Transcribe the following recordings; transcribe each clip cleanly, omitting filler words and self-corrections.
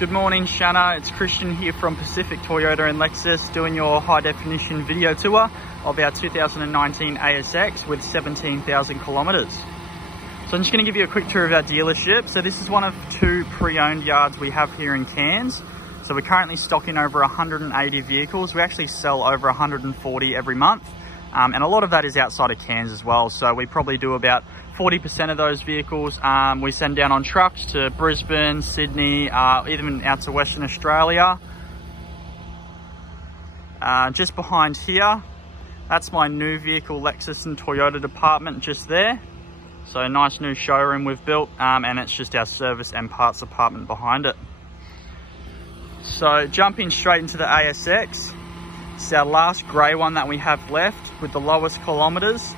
Good morning, Shannah. It's Christian here from Pacific Toyota and Lexus doing your high definition video tour of our 2019 ASX with 17,000 kilometres. So I'm just going to give you a quick tour of our dealership. So this is one of two pre-owned yards we have here in Cairns. So we're currently stocking over 180 vehicles. We actually sell over 140 every month. And a lot of that is outside of Cairns as well. So we probably do about 40% of those vehicles we send down on trucks to Brisbane, Sydney, even out to Western Australia. Just behind here, that's my new vehicle Lexus and Toyota department just there. So a nice new showroom we've built, and it's just our service and parts department behind it. So jumping straight into the ASX, it's our last grey one that we have left with the lowest kilometres.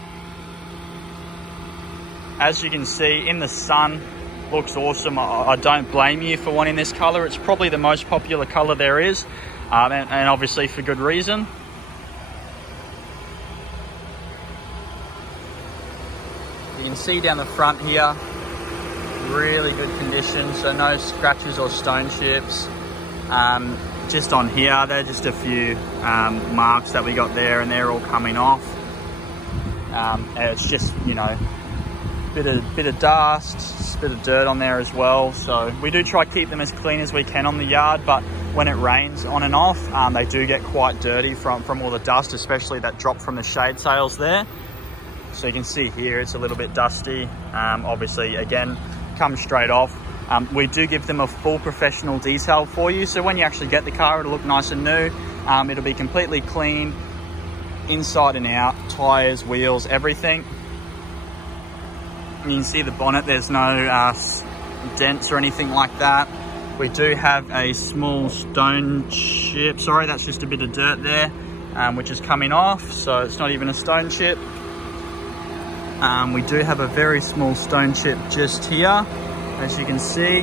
As you can see in the sun, looks awesome. I don't blame you for wanting this colour. It's probably the most popular colour there is, and obviously for good reason. You can see down the front here, really good condition, so no scratches or stone chips. Just on here, they're just a few marks that we got there, and they're all coming off. And it's just, you know, bit of dust, a bit of dirt on there as well. So we do try to keep them as clean as we can on the yard, but when it rains on and off, they do get quite dirty from all the dust, especially that drop from the shade sails there. So you can see here, it's a little bit dusty. Obviously, again, comes straight off. We do give them a full professional detail for you. So when you actually get the car, it'll look nice and new. It'll be completely clean, inside and out, tires, wheels, everything. You can see the bonnet, there's no dents or anything like that. We do have a small stone chip. Sorry, that's just a bit of dirt there, which is coming off. So it's not even a stone chip. We do have a very small stone chip just here, as you can see.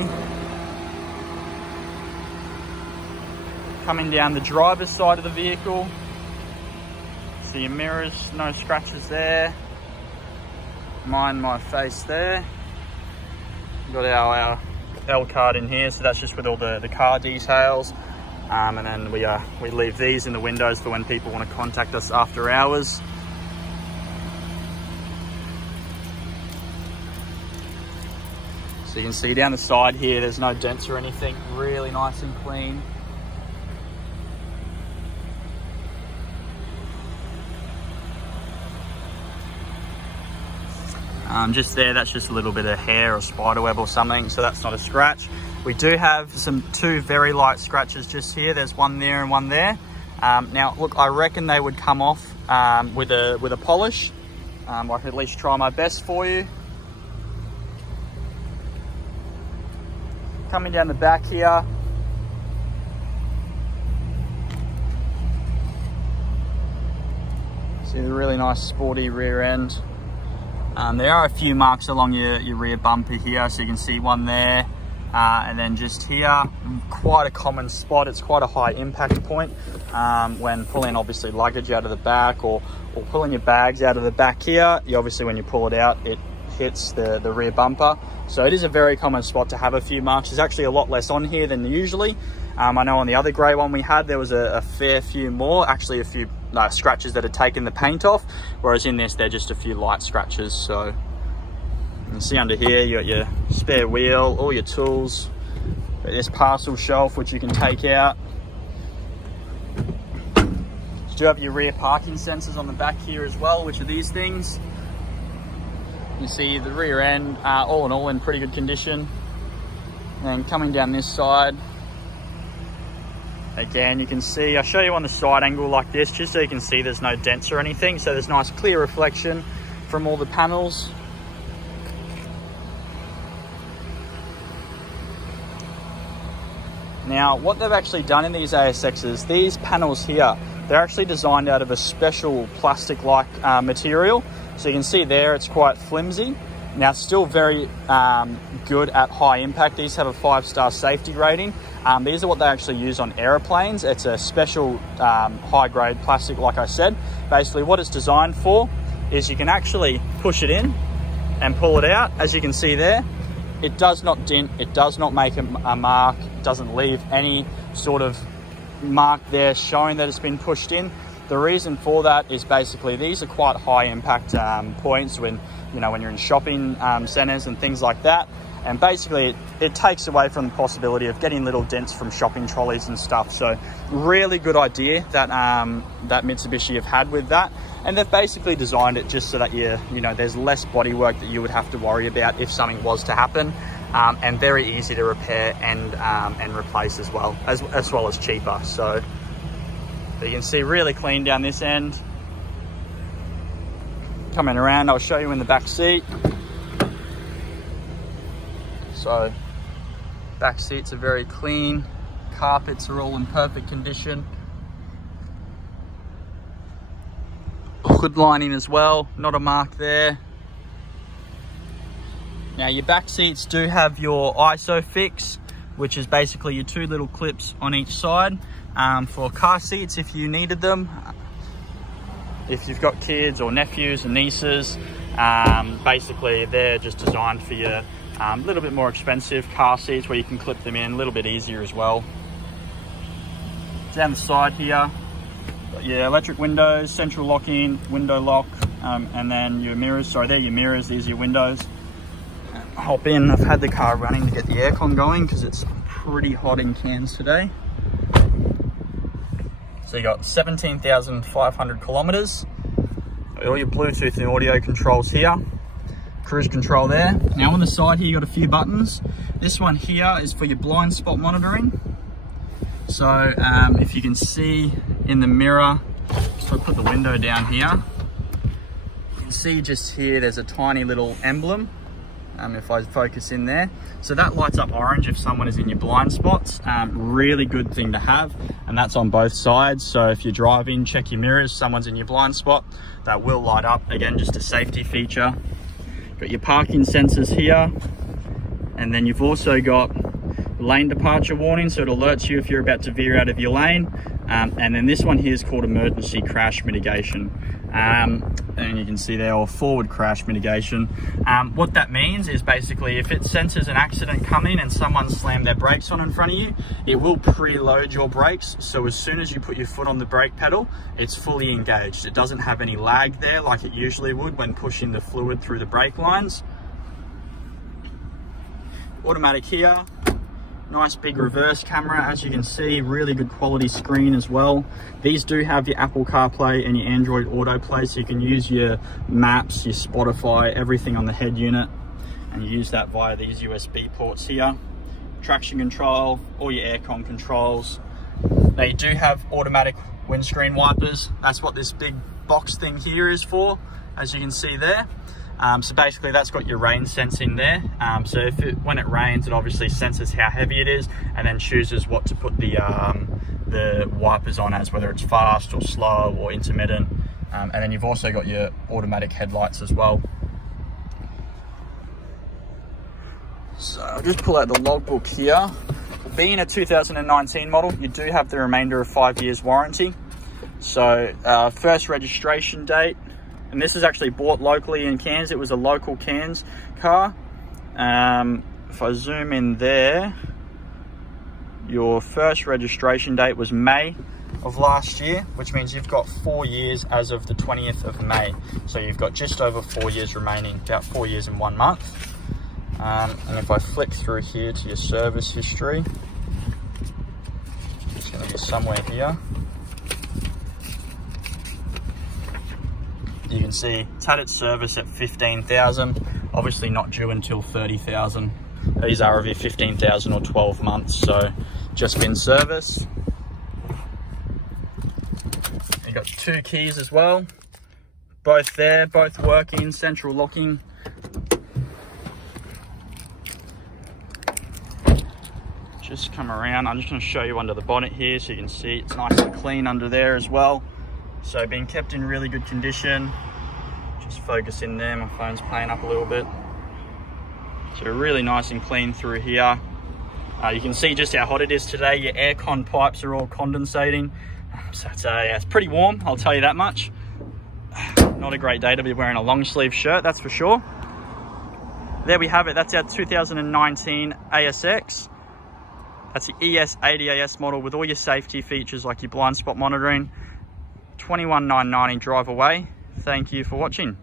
Coming down the driver's side of the vehicle. See your mirrors, no scratches there. Mind my face there. We've got our L card in here, so that's just with all the car details. And then we leave these in the windows for when people want to contact us after hours. So you can see down the side here, there's no dents or anything, really nice and clean. Just there, that's just a little bit of hair or spider web or something, so that's not a scratch. We do have two very light scratches just here. There's one there and one there. Now, look, I reckon they would come off with a polish. I can at least try my best for you. Coming down the back here, see the really nice sporty rear end. There are a few marks along your rear bumper here, so you can see one there, and then just here, quite a common spot. It's quite a high impact point when pulling obviously luggage out of the back or pulling your bags out of the back here. Obviously when you pull it out, it hits the rear bumper. So it is a very common spot to have a few marks. There's actually a lot less on here than usually. I know on the other grey one we had, there was a fair few more, actually a few scratches that had taken the paint off, whereas in this, they're just a few light scratches. So you can see under here, you got your spare wheel, all your tools, got this parcel shelf, which you can take out. You do have your rear parking sensors on the back here as well, which are these things. You see the rear end, all in all, in pretty good condition. And coming down this side, again, you can see, I'll show you on the side angle like this, just so you can see there's no dents or anything. So there's nice clear reflection from all the panels. Now, what they've actually done in these ASXs, these panels here, they're actually designed out of a special plastic-like material. So you can see there, it's quite flimsy. Now, it's still very good at high impact. These have a 5-star safety rating. These are what they actually use on airplanes. It's a special high-grade plastic, like I said. Basically, what it's designed for is you can actually push it in and pull it out, as you can see there. it does not dent, it does not make a mark, it doesn't leave any sort of mark there showing that it's been pushed in. The reason for that is basically these are quite high impact points when you're in shopping centres and things like that. And basically it takes away from the possibility of getting little dents from shopping trolleys and stuff. So really good idea that that Mitsubishi have had with that. And they've basically designed it just so that there's less bodywork that you would have to worry about if something was to happen, and very easy to repair and replace as well as cheaper. So you can see really clean down this end. Coming around, I'll show you in the back seat. So back seats are very clean, carpets are all in perfect condition. Hood lining as well, not a mark there. Now your back seats do have your ISOFIX, which is basically your two little clips on each side for car seats if you needed them. If you've got kids or nephews and nieces, basically they're just designed for your little bit more expensive car seats where you can clip them in a little bit easier as well. Down the side here, got your electric windows, central locking, window lock, and then your mirrors. Sorry, they're your mirrors, these are your windows. Hop in, I've had the car running to get the aircon going because it's pretty hot in Cairns today. So you got 17,500 kilometers. All your Bluetooth and audio controls here. Cruise control there. Now on the side here, you got a few buttons. This one here is for your blind spot monitoring. So if you can see in the mirror, so I put the window down here, you can see just here, there's a tiny little emblem. If I focus in there, so that lights up orange if someone is in your blind spots. Really good thing to have, and that's on both sides. So if you're driving, check your mirrors, someone's in your blind spot, that will light up. Again, just a safety feature. Got your parking sensors here, and then you've also got lane departure warning, so it alerts you if you're about to veer out of your lane. And then this one here is called emergency crash mitigation. And you can see there, or forward crash mitigation. What that means is basically if it senses an accident coming and someone slammed their brakes on in front of you, it will preload your brakes. So as soon as you put your foot on the brake pedal, it's fully engaged. It doesn't have any lag there like it usually would when pushing the fluid through the brake lines. Automatic here. Nice big reverse camera, as you can see, really good quality screen as well. These do have your Apple CarPlay and your Android Autoplay, so you can use your maps, your Spotify, everything on the head unit, and you use that via these USB ports here. Traction control, all your aircon controls. They do have automatic windscreen wipers. That's what this big box thing here is for, as you can see there. So basically that's got your rain sensing there. So when it rains, it obviously senses how heavy it is and then chooses what to put the wipers on as, whether it's fast or slow or intermittent. And then you've also got your automatic headlights as well. So I'll just pull out the logbook here. Being a 2019 model, you do have the remainder of 5 years warranty. So first registration date, and this is actually bought locally in Cairns. It was a local Cairns car. If I zoom in there, your first registration date was May of last year, which means you've got 4 years as of the 20th of May. So you've got just over 4 years remaining, about 4 years and 1 month. And if I flick through here to your service history, it's going to be somewhere here. You can see it's had its service at 15,000, obviously not due until 30,000. These are either 15,000 or 12 months, so just been serviced. You've got 2 keys as well, both there, both working, central locking. Just come around, I'm just going to show you under the bonnet here so you can see it's nice and clean under there as well. So being kept in really good condition. Just focus in there, my phone's playing up a little bit. So really nice and clean through here. You can see just how hot it is today. Your aircon pipes are all condensating. So it's pretty warm, I'll tell you that much. Not a great day to be wearing a long sleeve shirt, that's for sure. there we have it. That's our 2019 ASX. That's the ES80AS model with all your safety features like your blind spot monitoring. 21,990 drive away. Thank you for watching.